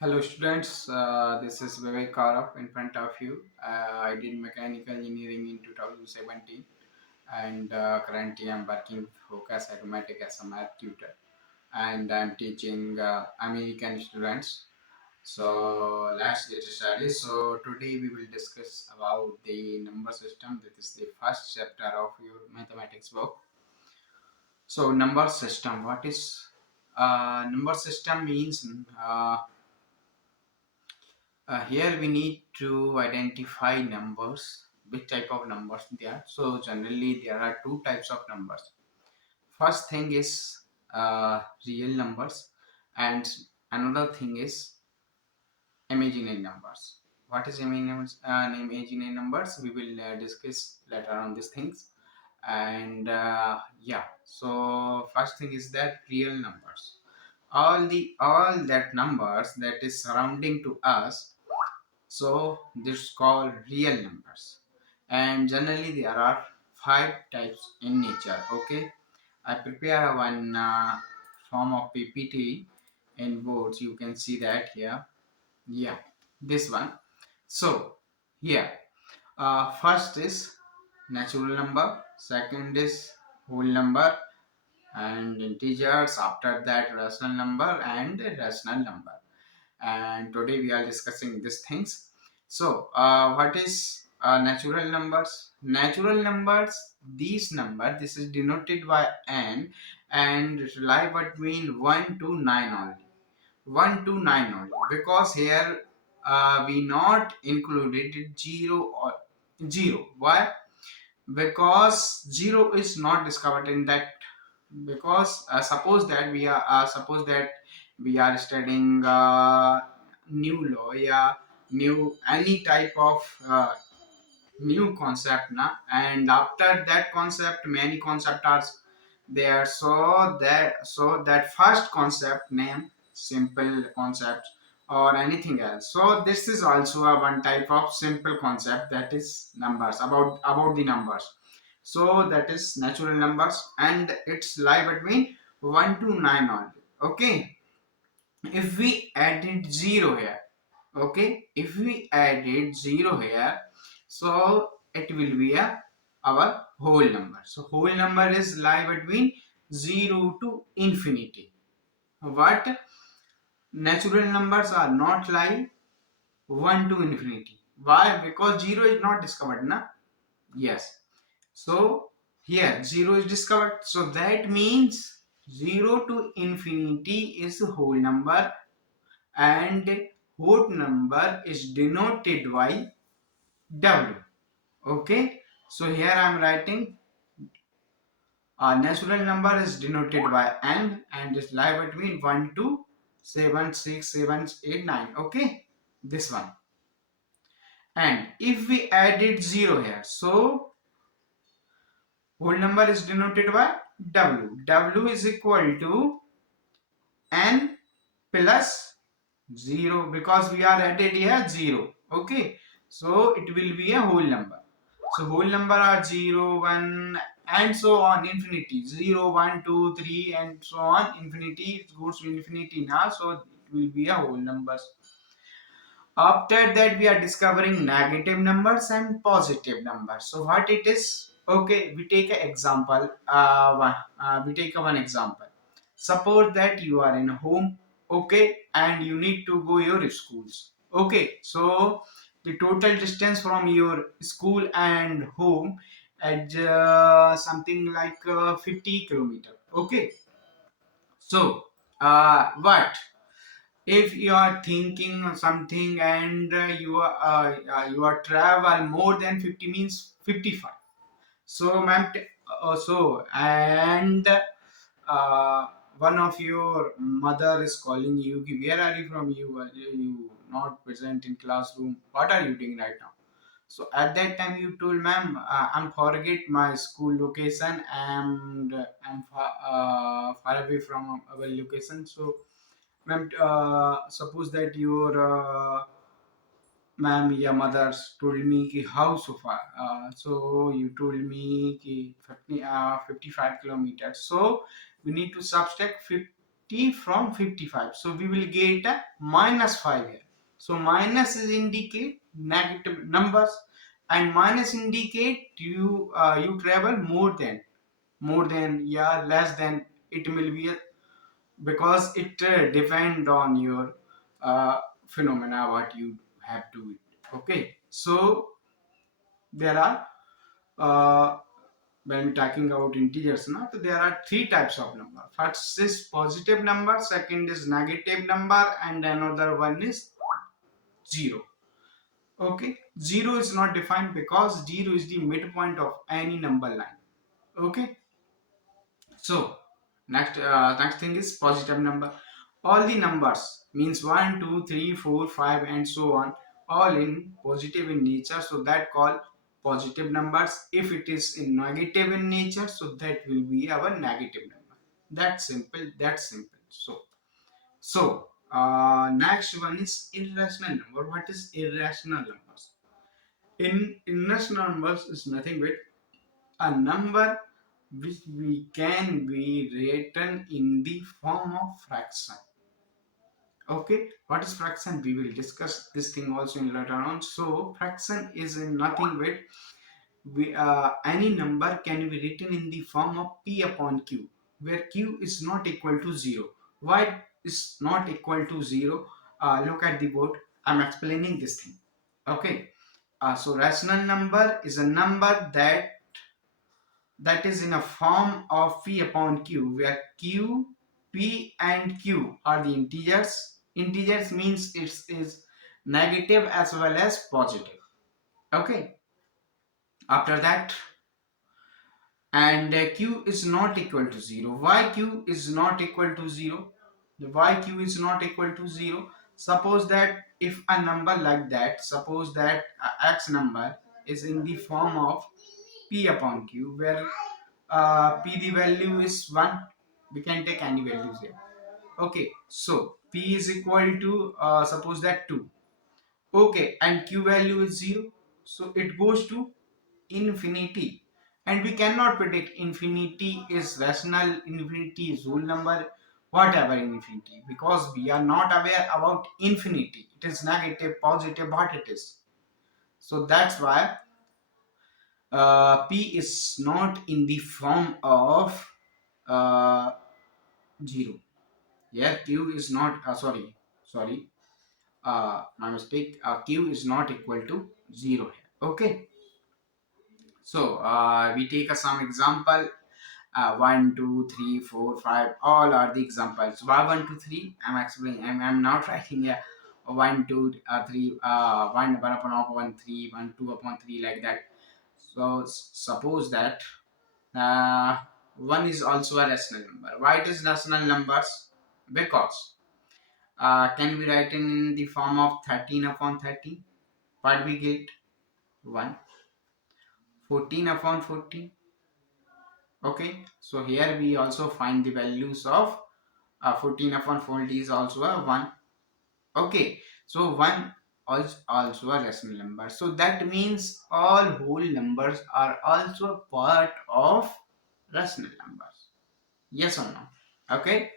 Hello students, this is Vivek Karaf in front of you. I did mechanical engineering in 2017 and currently I'm working focus automatic as a math tutor and I'm teaching American students. So let's get started. So today we will discuss about the number system. That is the first chapter of your mathematics book. So number system, what is number system means here we need to identify numbers, which type of numbers they are. So generally there are two types of numbers. First thing is real numbers, and another thing is imaginary numbers. What is imaginary numbers? We will discuss later on these things. And yeah, so first thing is that real numbers. All that numbers that is surrounding to us, so this is called real numbers. And generally there are five types in nature. Okay, I prepare one form of PPT in boards. You can see that here. Yeah, this one. So here, first is natural number, second is whole number and integers, after that rational number and rational number. And today we are discussing these things. So what is natural numbers? Natural numbers, these number, this is denoted by n and it lie between 1 to 9 only. 1 to 9 only, because here we not included 0 or 0. Why? Because 0 is not discovered in that. Because suppose that we are studying new law, yeah, new any type of new concept na, and after that concept many concept are there. So that first concept name simple concept or anything else. So this is also a one type of simple concept, that is numbers, about the numbers. So that is natural numbers and it's lie between 1 to 9 only. Okay, if we added 0 here, okay, if we added 0 here, so it will be our whole number. So whole number is lie between 0 to infinity. But natural numbers are not lie 1 to infinity. Why? Because 0 is not discovered, na? Yes. So here 0 is discovered. So that means 0 to infinity is whole number, and whole number is denoted by W. Okay. So here I am writing a natural number is denoted by n and is lie between 1 to 7, 6, 7, 8, 9. Okay. This one. And if we added 0 here, so whole number is denoted by W. W is equal to n plus 0, because we are added here 0. Okay, so it will be a whole number. So whole number are 0, 1 and so on infinity. 0, 1, 2, 3 and so on infinity. It goes to infinity now, so it will be a whole numbers. After that we are discovering negative numbers and positive numbers. So what it is? Okay, we take an example. We take one example. Suppose that you are in a home, okay, and you need to go your schools. Okay, so the total distance from your school and home at something like 50 kilometer. Okay, so what if you are thinking something and you are travel more than 50 means 55. So ma'am, so and uh, one of your mother is calling you, ki, where are you from? You not present in classroom, what are you doing right now? So at that time you told, ma'am, I'm forget my school location and I'm far away from our location. So ma'am, suppose that your ma'am, your mother told me ki how so far. So you told me ki 55 kilometers. So we need to subtract 20 from 55. So we will get a minus 5 here. So minus is indicate negative numbers, and minus indicate you travel more than, yeah, less than. It will be a, because it depend on your phenomena what you have to it. Okay, so there are uh, when we're talking about integers now, so there are three types of number. First is positive number, second is negative number, and another one is zero. Okay, zero is not defined because zero is the midpoint of any number line. Okay, so next thing is positive number. All the numbers means 1, 2, 3, 4, 5, and so on, all in positive in nature, so that called positive numbers. If it is in negative in nature, so that will be our negative number. That's simple. That's simple. So next one is irrational number. What is irrational numbers? In irrational numbers is nothing but a number which we can be written in the form of fraction. Okay, what is fraction? We will discuss this thing also in later on. So fraction is in nothing but any number can be written in the form of p upon q, where q is not equal to 0. Why is not equal to 0? Look at the board. I'm explaining this thing. Okay, so rational number is a number that is in a form of p upon q, where q, p and q are the integers. Integers means it is negative as well as positive. Okay, after that, and q is not equal to 0. Why q is not equal to 0? Why q is not equal to 0? Suppose that if a number like that, suppose that x number is in the form of p upon q, where p the value is 1, we can take any values here. Okay, so p is equal to suppose that 2. Okay, and q value is 0, so it goes to infinity, and we cannot predict infinity is rational, infinity is whole number, whatever infinity, because we are not aware about infinity. It is negative, positive, what it is. So that's why p is not in the form of uh, 0. Yeah, q is not sorry, my mistake. Q is not equal to 0 here. Okay, so we take some example. 1, 2, 3, 4, 5, all are the examples. Why 1, 2, 3? I'm explaining. I'm not writing here 1, 2, 3, 1 upon 1, 3, 1, 2 upon 3, like that. So suppose that uh, 1 is also a rational number. Why it is rational numbers? Because can we write in the form of 13 upon 13? What we get? 1. 14 upon 14. Okay, so here we also find the values of 14 upon 40 is also a 1. Okay, so 1 is also a rational number. So that means all whole numbers are also a part of rational numbers. Yes or no? Okay,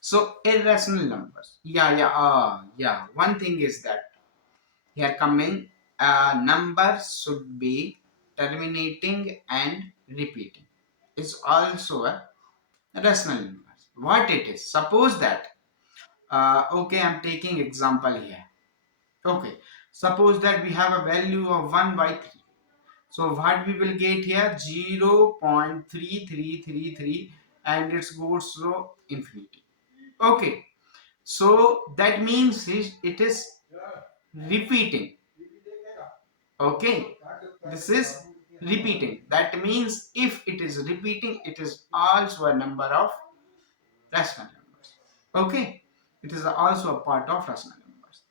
so irrational numbers. Yeah. One thing is that here coming numbers should be terminating and repeating. It's also a rational number. What it is? Suppose that okay, I'm taking example here. Okay, suppose that we have a value of 1 by 3. So what we will get here? 0.3333, and it goes to infinity. Okay, so that means it is repeating. Okay, this is repeating. That means if it is repeating, it is also a number of rational numbers. Okay, it is also a part of rational numbers.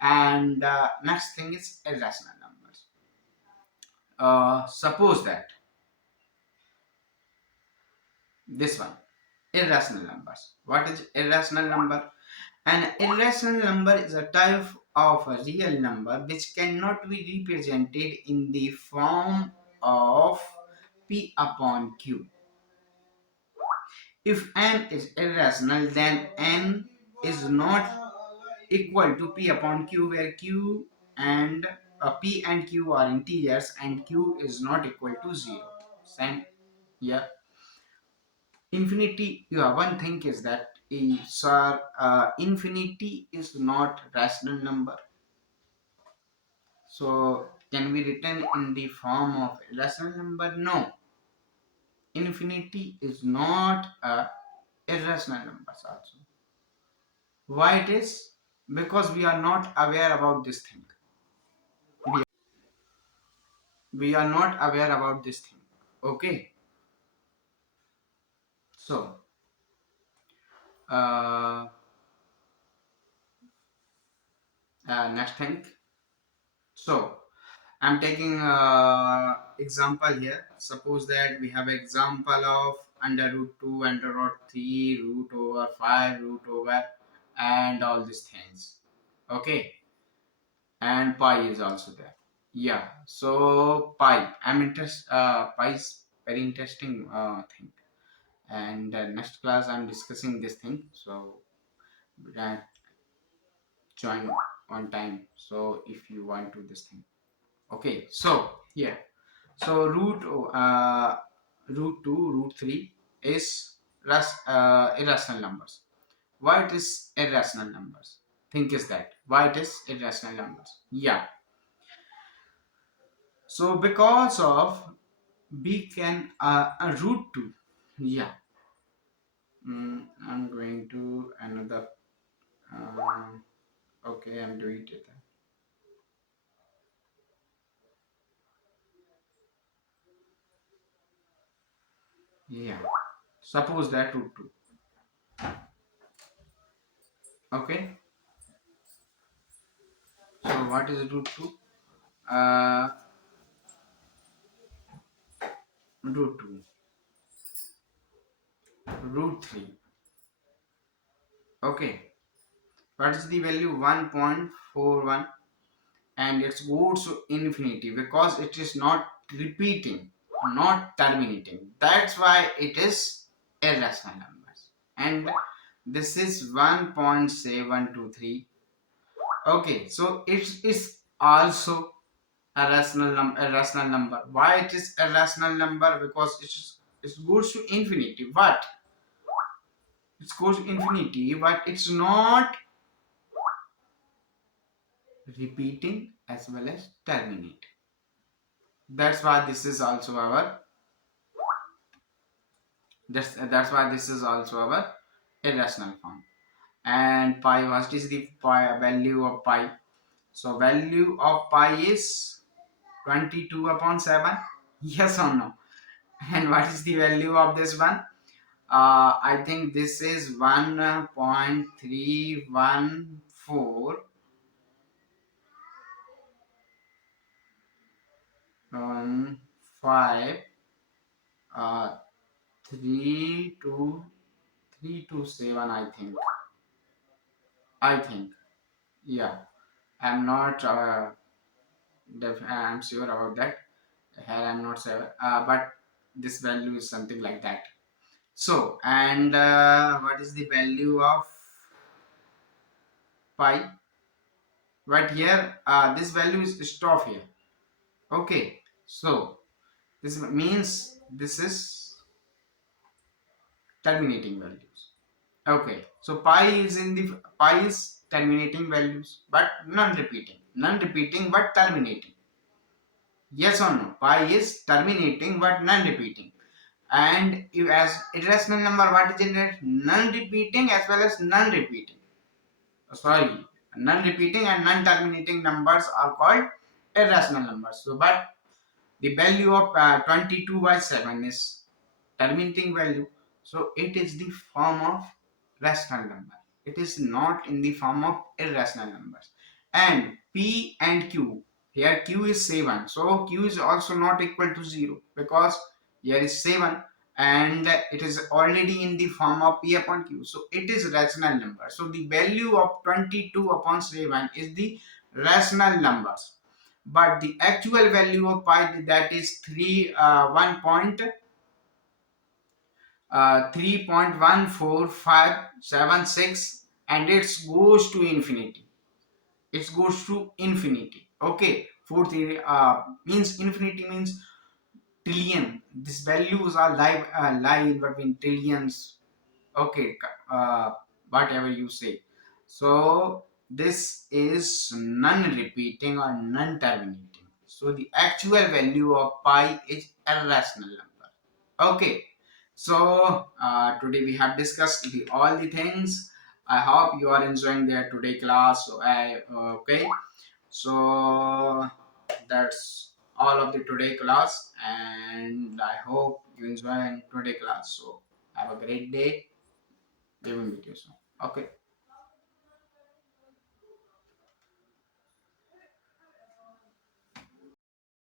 And next thing is irrational numbers. Suppose that this one, irrational numbers. What is irrational number? An irrational number is a type of a real number which cannot be represented in the form of p upon q. If n is irrational, then n is not equal to p upon q, where q and p and q are integers and q is not equal to 0. Same here. Infinity, yeah, one thing is that sir, infinity is not rational number. So can be written in the form of irrational number? No. Infinity is not a irrational numbers also. Why it is? Because we are not aware about this thing. We are not aware about this thing. Okay. So uh, next thing. So I'm taking example here. Suppose that we have example of under root 2, under root 3, root over 5, root over, and all these things. Okay, and pi is also there. Yeah. So pi. I'm interest. Pi is very interesting thing. And next class I'm discussing this thing. So uh, join on time. So if you want to this thing. Okay. So yeah. So root 2, root 3 is irrational numbers. Why it is irrational numbers? Think is that why it is irrational numbers? Yeah. So because of we can root 2. Yeah. I'm going to another. Okay, I'm doing it. Yeah. Suppose that root 2. Okay. So what is root 2? Uh, root 2. Root 3. Okay. What is the value? 1.41, and it goes to infinity because it is not repeating, not terminating. That's why it is irrational numbers. And this is 1.723. Okay, so it is also a irrational number. Why it is a rational number? Because it goes to infinity. But it goes to infinity, but it's not repeating as well as terminating. That's why this is also our that's why this is also our irrational form. And pi, what is the pi value of pi? So value of pi is 22 upon 7. Yes or no? And what is the value of this one? I think this is 1.314 5 uh, 3 to 327. I think yeah. I'm not I'm sure about that. Here I'm not sure, but this value is something like that. So and what is the value of pi? Right here, this value is stop here. Okay, so this means this is terminating values. Okay, so pi is terminating values, but non-repeating, non-repeating but terminating. Yes or no? Pi is terminating but non-repeating. And if as irrational number, what is it? Non-repeating as well as non-repeating. Sorry, non-repeating and non-terminating numbers are called irrational numbers. So, but the value of 22 by 7 is terminating value. So it is the form of rational number. It is not in the form of irrational numbers. And P and Q, here Q is 7. So Q is also not equal to 0 because here is 7 and it is already in the form of P upon Q. So it is rational number. So the value of 22 upon 7 is the rational numbers. But the actual value of pi, that is 3 1. 3.14576, and it goes to infinity. It goes to infinity. Okay, fourth means infinity means trillion. These values are lie between trillions. Okay, whatever you say. So this is non-repeating or non-terminating. So the actual value of pi is irrational number. Okay, so today we have discussed all the things. I hope you are enjoying the today class. So okay, so that's all of the today class, and I hope you enjoy today class. So have a great day. We will meet you soon. Okay.